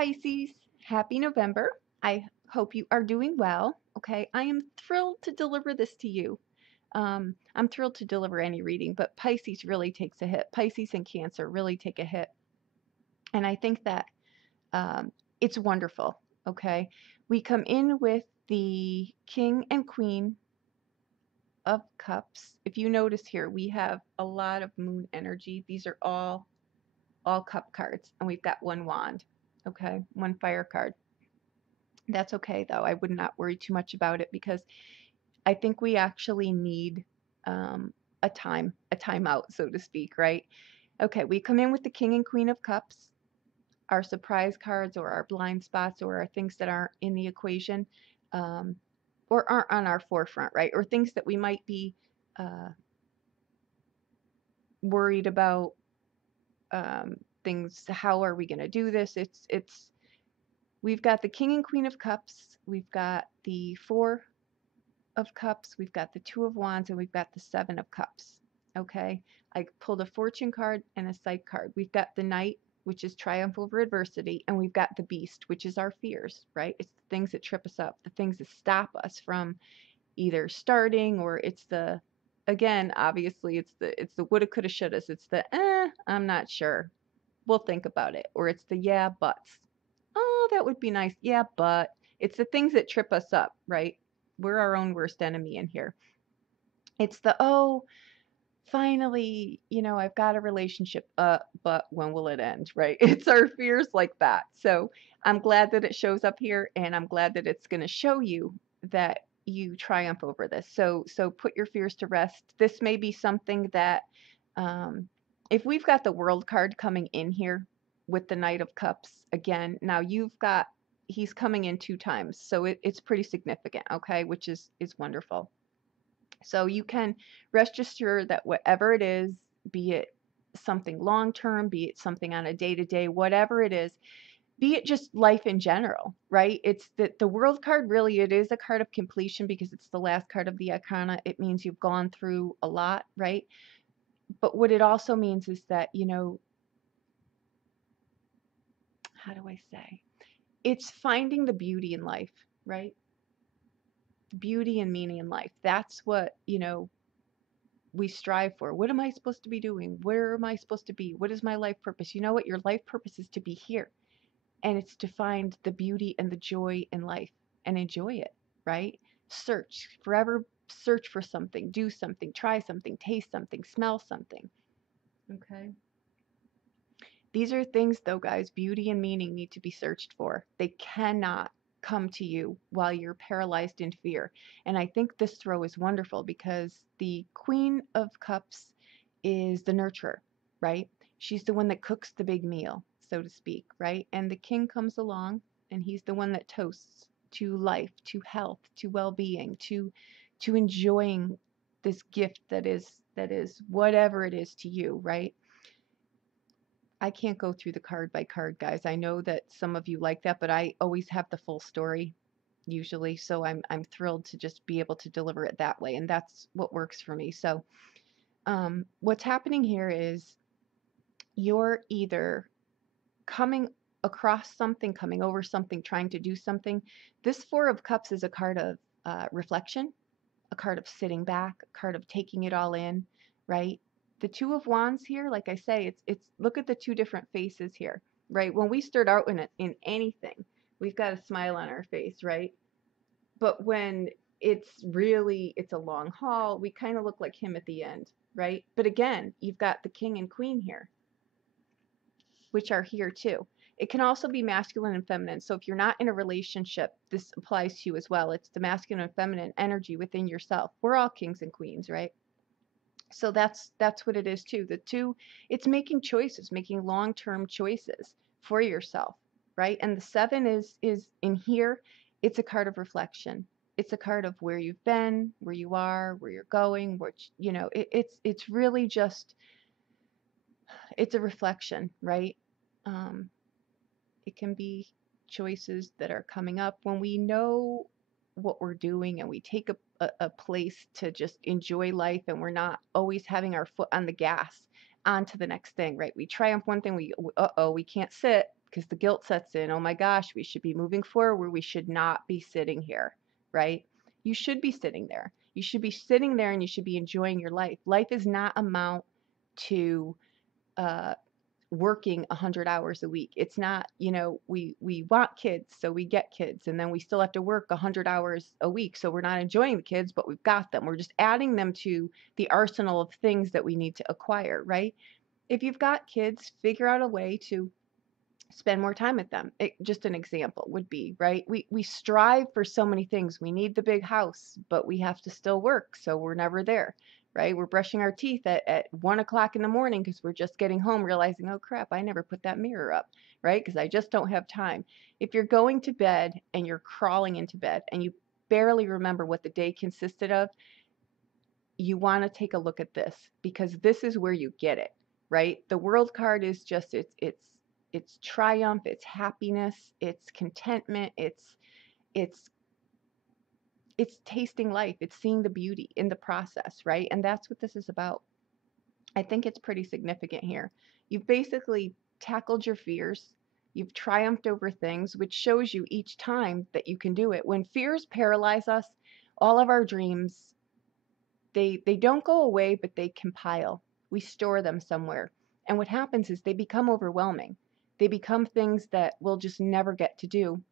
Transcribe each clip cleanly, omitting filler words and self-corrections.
Pisces, happy November. I hope you are doing well. Okay, I am thrilled to deliver this to you. I'm thrilled to deliver any reading, but Pisces really takes a hit. Pisces and Cancer really take a hit. And I think that it's wonderful. Okay, we come in with the King and Queen of Cups. If you notice here, we have a lot of moon energy. These are all cup cards, and we've got one wand. Okay, one fire card. That's okay though. I would not worry too much about it because I think we actually need a timeout, so to speak, right? Okay, we come in with the King and Queen of Cups, our surprise cards or our blind spots or our things that aren't in the equation or aren't on our forefront, right? Or things that we might be worried about. Things, how are we going to do this? We've got the King and Queen of Cups, we've got the Four of Cups, we've got the Two of Wands, and we've got the Seven of Cups. Okay, I pulled a Fortune card and a Psych card. We've got the Knight, which is triumph over adversity, and we've got the Beast, which is our fears, right? It's the things that trip us up, the things that stop us from either starting, or it's the, again, obviously it's the woulda, coulda, shouldas. It's the I'm not sure. We'll think about it. Or it's the yeah, buts. Oh, that would be nice. Yeah, but it's the things that trip us up, right? We're our own worst enemy in here. It's the, oh, finally, I've got a relationship, but when will it end, right? It's our fears like that. So I'm glad that it shows up here, and I'm glad that it's going to show you that you triumph over this. So put your fears to rest. This may be something that, if we've got the World card coming in here with the Knight of Cups, again, now he's coming in 2 times, so it's pretty significant, okay, which is wonderful. So you can rest assured that whatever it is, be it something long-term, be it something on a day-to-day, whatever it is, be it just life in general, right? It's the World card, really, it is a card of completion because it's the last card of the Arcana. It means you've gone through a lot, right? But what it also means is that, how do I say? It's finding the beauty in life, right? Beauty and meaning in life. That's what, we strive for. What am I supposed to be doing? Where am I supposed to be? What is my life purpose? You know what? Your life purpose is to be here. And it's to find the beauty and the joy in life and enjoy it, right? Forever search for something, do something, try something, taste something, smell something. Okay. These are things, though, guys, beauty and meaning need to be searched for. They cannot come to you while you're paralyzed in fear. And I think this throw is wonderful because the Queen of Cups is the nurturer, right? She's the one that cooks the big meal, so to speak, right? And the king comes along, and he's the one that toasts to life, to health, to well-being, to enjoying this gift that is whatever it is to you, right? I can't go through the card by card, guys. I know that some of you like that, but I always have the full story usually, so I'm thrilled to just be able to deliver it that way, and that's what works for me. So what's happening here is you're either coming across something, coming over something, trying to do something. This Four of Cups is a card of reflection, a card of sitting back, a card of taking it all in, right? The Two of Wands here, like I say, it's look at the 2 different faces here, right? When we start out in anything, we've got a smile on our face, right? But when it's a long haul, we kind of look like him at the end, right? But again, you've got the King and Queen here, which are here too. It can also be masculine and feminine. So if you're not in a relationship, this applies to you as well. It's the masculine and feminine energy within yourself. We're all kings and queens, right? So that's what it is too. The 2, it's making choices, making long-term choices for yourself, right? And the 7 is in here. It's a card of reflection. It's a card of where you've been, where you are, where you're going, which, it's really just, it's a reflection, right? It can be choices that are coming up when we know what we're doing and we take a place to just enjoy life, and we're not always having our foot on the gas on to the next thing, right? We triumph one thing, we can't sit, because the guilt sets in. Oh my gosh, we should be moving forward. We should not be sitting here, right? You should be sitting there. You should be sitting there and you should be enjoying your life. Life is not amount to uh, working 100 hours a week. It's not, we want kids, so we get kids, and then we still have to work 100 hours a week. So we're not enjoying the kids, but we've got them. We're just adding them to the arsenal of things that we need to acquire, right? If you've got kids, figure out a way to spend more time with them. Just an example would be, right? We strive for so many things. We need the big house, but we have to still work, so we're never there, right? We're brushing our teeth at 1 o'clock in the morning because we're just getting home, realizing, oh crap, I never put that mirror up, right? Because I just don't have time. If you're going to bed and you're crawling into bed and you barely remember what the day consisted of, you want to take a look at this, because this is where you get it, right? The world card is just it's triumph, it's happiness, it's contentment, it's it's tasting life, it's seeing the beauty in the process, right? And that's what this is about. I think it's pretty significant here. You've basically tackled your fears. You've triumphed over things, which shows you each time that you can do it. When fears paralyze us, all of our dreams, they don't go away, but they compile. We store them somewhere. And what happens is they become overwhelming. They become things that we'll just never get to do,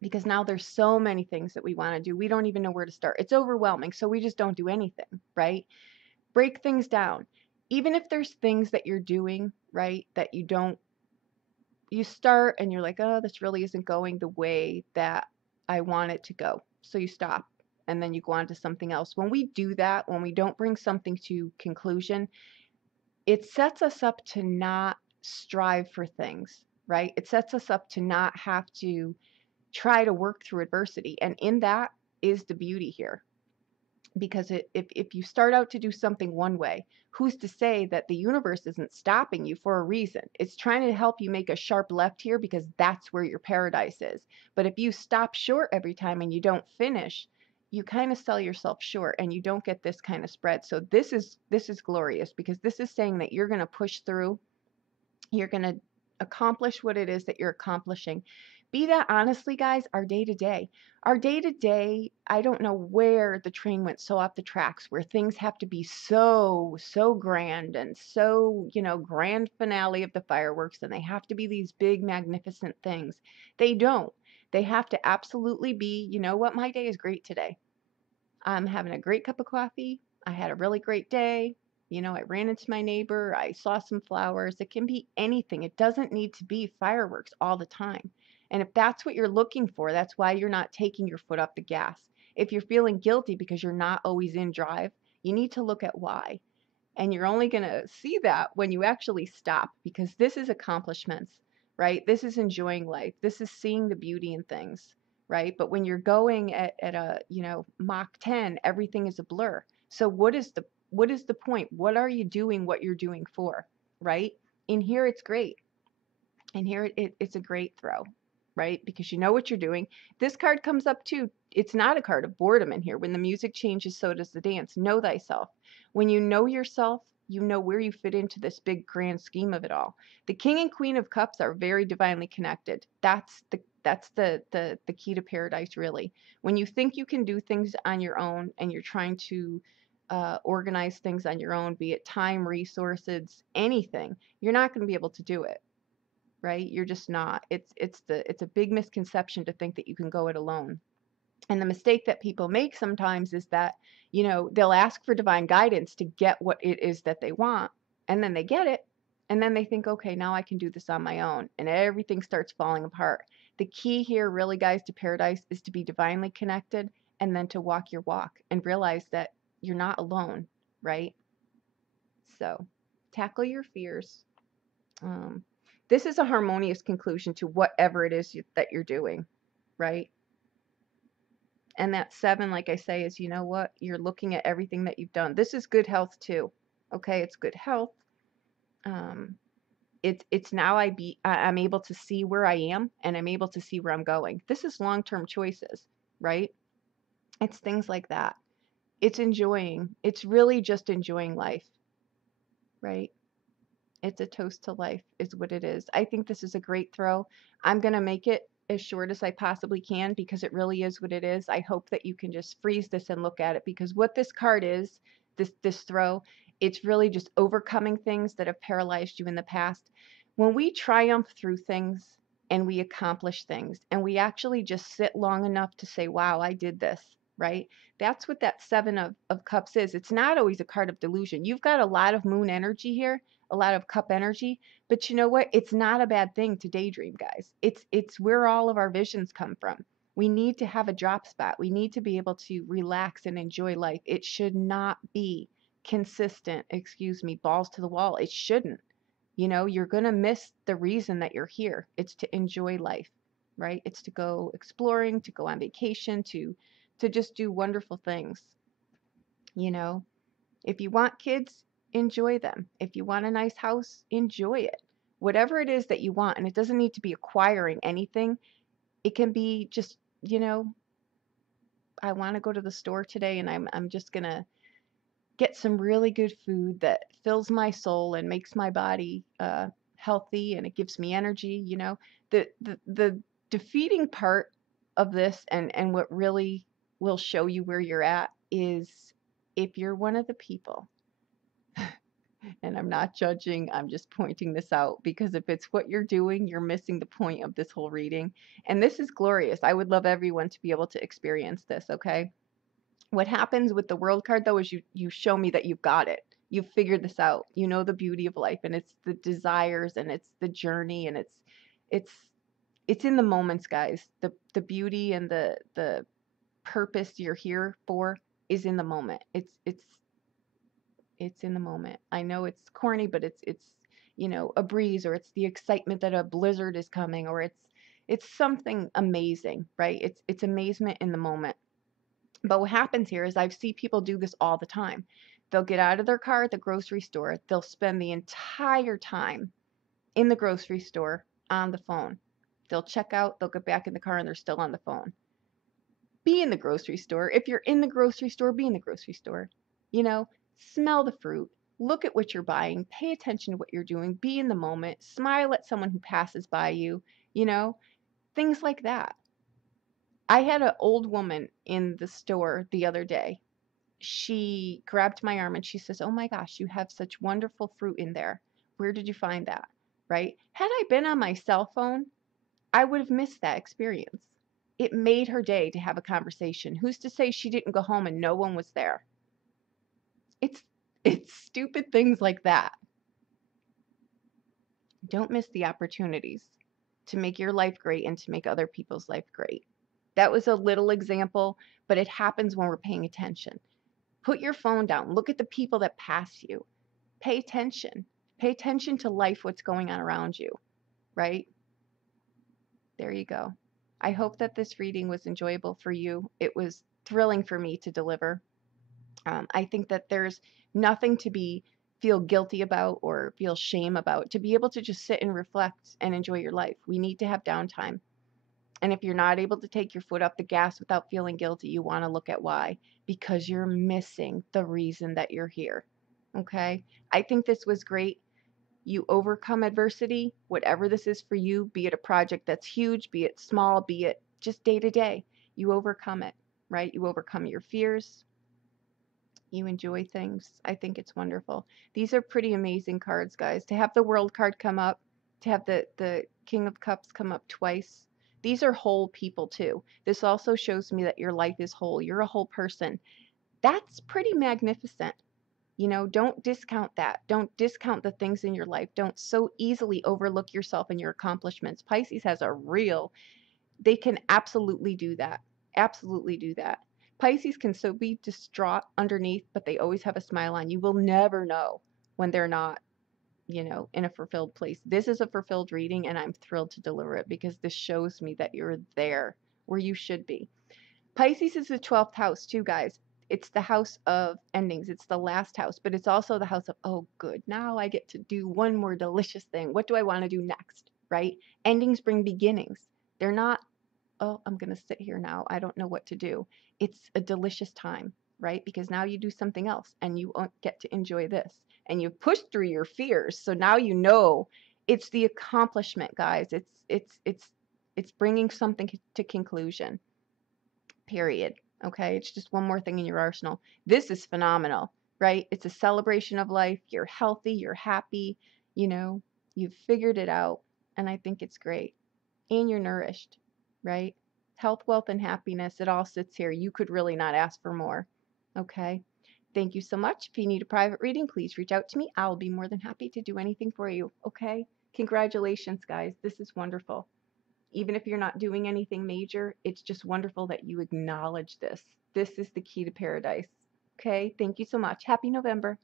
because now there's so many things that we want to do. We don't even know where to start. It's overwhelming, so we just don't do anything, right? Break things down. Even if there's things that you're doing, right, that you start and you're like, oh, this really isn't going the way that I want it to go. So you stop and then you go on to something else. When we do that, when we don't bring something to conclusion, it sets us up to not strive for things, right? It sets us up to not have to try to work through adversity. And in that is the beauty here. Because if you start out to do something one way, who's to say that the universe isn't stopping you for a reason? It's trying to help you make a sharp left here because that's where your paradise is. But if you stop short every time and you don't finish, you kind of sell yourself short and you don't get this kind of spread. So this is glorious, because this is saying that you're going to push through. You're going to accomplish what it is that you're accomplishing. Be that, honestly, guys, our day to day. Our day to day, I don't know where the train went so off the tracks, where things have to be so grand and so, grand finale of the fireworks, and they have to be these big, magnificent things. They don't. They have to absolutely be, you know what, my day is great today. I'm having a great cup of coffee. I had a really great day. I ran into my neighbor. I saw some flowers. It can be anything. It doesn't need to be fireworks all the time. And if that's what you're looking for, that's why you're not taking your foot off the gas. If you're feeling guilty because you're not always in drive, you need to look at why. And you're only going to see that when you actually stop, because this is accomplishments, right? This is enjoying life. This is seeing the beauty in things, right? But when you're going at a, Mach 10, everything is a blur. So what is the point? What are you doing what you're doing for, right? In here, it's great. In here, it's a great throw, right? Because you know what you're doing. This card comes up too. It's not a card of boredom in here. When the music changes, so does the dance. Know thyself. When you know yourself, you know where you fit into this big grand scheme of it all. The King and Queen of Cups are very divinely connected. That's the key to paradise, really. When you think you can do things on your own and you're trying to organize things on your own, be it time, resources, anything, you're not going to be able to do it, right? You're just not. It's a big misconception to think that you can go it alone. And the mistake that people make sometimes is that, they'll ask for divine guidance to get what it is that they want, and then they get it, and then they think, okay, now I can do this on my own, and everything starts falling apart. The key here, really, guys, to paradise is to be divinely connected, and then to walk your walk and realize that you're not alone, right? So tackle your fears. This is a harmonious conclusion to whatever it is that you're doing, right? And that 7, like I say, is, you know what? You're looking at everything that you've done. This is good health too. Okay, it's good health. It's now I'm able to see where I am, and I'm able to see where I'm going. This is long-term choices, right? It's things like that. It's enjoying. It's really just enjoying life, right? It's a toast to life is what it is. I think this is a great throw. I'm going to make it as short as I possibly can because it really is what it is. I hope that you can just freeze this and look at it, because what this card is, this throw, it's really just overcoming things that have paralyzed you in the past. When we triumph through things and we accomplish things and we actually just sit long enough to say, wow, I did this, right? That's what that Seven of Cups is. It's not always a card of delusion. You've got a lot of moon energy here, a lot of cup energy, but you know what? It's not a bad thing to daydream, guys. It's where all of our visions come from. We need to have a drop spot. We need to be able to relax and enjoy life. It should not be consistent, excuse me, balls to the wall. It shouldn't. You know, you're going to miss the reason that you're here. It's to enjoy life, right? It's to go exploring, to go on vacation, to just do wonderful things. You know, if you want kids, enjoy them. If you want a nice house, enjoy it. Whatever it is that you want, and it doesn't need to be acquiring anything. It can be just, you know, I want to go to the store today and I'm just going to get some really good food that fills my soul and makes my body healthy, and it gives me energy. You know, the defeating part of this, and what really will show you where you're at, is if you're one of the people, and I'm not judging, I'm just pointing this out, because if it's what you're doing, you're missing the point of this whole reading. And this is glorious. I would love everyone to be able to experience this, okay? What happens with the World card, though, is you show me that you've got it. You've figured this out. You know the beauty of life, and it's the desires, and it's the journey, and it's in the moments, guys. The beauty and the purpose you're here for is in the moment. It's in the moment. I know it's corny, but it's you know, a breeze, or it's the excitement that a blizzard is coming, or it's something amazing, right? It's amazement in the moment. But what happens here is I've seen people do this all the time. They'll get out of their car at the grocery store. They'll spend the entire time in the grocery store on the phone. They'll check out, they'll get back in the car, and they're still on the phone. Be in the grocery store. If you're in the grocery store, be in the grocery store. You know, smell the fruit. Look at what you're buying. Pay attention to what you're doing. Be in the moment. Smile at someone who passes by you. You know, things like that. I had an old woman in the store the other day. She grabbed my arm and she says, "Oh my gosh, you have such wonderful fruit in there. Where did you find that?" Right? Had I been on my cell phone, I would have missed that experience. It made her day to have a conversation. Who's to say she didn't go home and no one was there? It's stupid things like that. Don't miss the opportunities to make your life great and to make other people's life great. That was a little example, but it happens when we're paying attention. Put your phone down. Look at the people that pass you. Pay attention. Pay attention to life, what's going on around you, right? There you go. I hope that this reading was enjoyable for you. It was thrilling for me to deliver. I think that there's nothing to feel guilty about or feel shame about. To be able to just sit and reflect and enjoy your life. We need to have downtime. And if you're not able to take your foot off the gas without feeling guilty, you want to look at why. Because you're missing the reason that you're here. Okay? I think this was great. You overcome adversity, whatever this is for you, be it a project that's huge, be it small, be it just day to day. You overcome it, right? You overcome your fears. You enjoy things. I think it's wonderful. These are pretty amazing cards, guys. To have the World card come up, to have the King of Cups come up twice. These are whole people too. This also shows me that your life is whole. You're a whole person. That's pretty magnificent. You know, don't discount that. Don't discount the things in your life. Don't so easily overlook yourself and your accomplishments. Pisces has they can absolutely do that. Absolutely do that. Pisces can so be distraught underneath, but they always have a smile on. You will never know when they're not, you know, in a fulfilled place. This is a fulfilled reading, and I'm thrilled to deliver it because this shows me that you're there where you should be. Pisces is the 12th house too, guys. It's the house of endings. It's the last house, but it's also the house of, oh, good, now I get to do one more delicious thing. What do I want to do next, right? Endings bring beginnings. They're not, oh, I'm going to sit here now. I don't know what to do. It's a delicious time, right? Because now you do something else and you get to enjoy this. And you've pushed through your fears. So now you know it's the accomplishment, guys. It's bringing something to conclusion. Period. Okay? It's just one more thing in your arsenal. This is phenomenal, right? It's a celebration of life. You're healthy, you're happy, you know, you've figured it out, and I think it's great. And you're nourished, right? Health, wealth, and happiness, it all sits here. You could really not ask for more. Okay? Thank you so much. If you need a private reading, please reach out to me. I'll be more than happy to do anything for you. Okay? Congratulations, guys. This is wonderful. Even if you're not doing anything major, it's just wonderful that you acknowledge this. This is the key to paradise. Okay? Thank you so much. Happy November.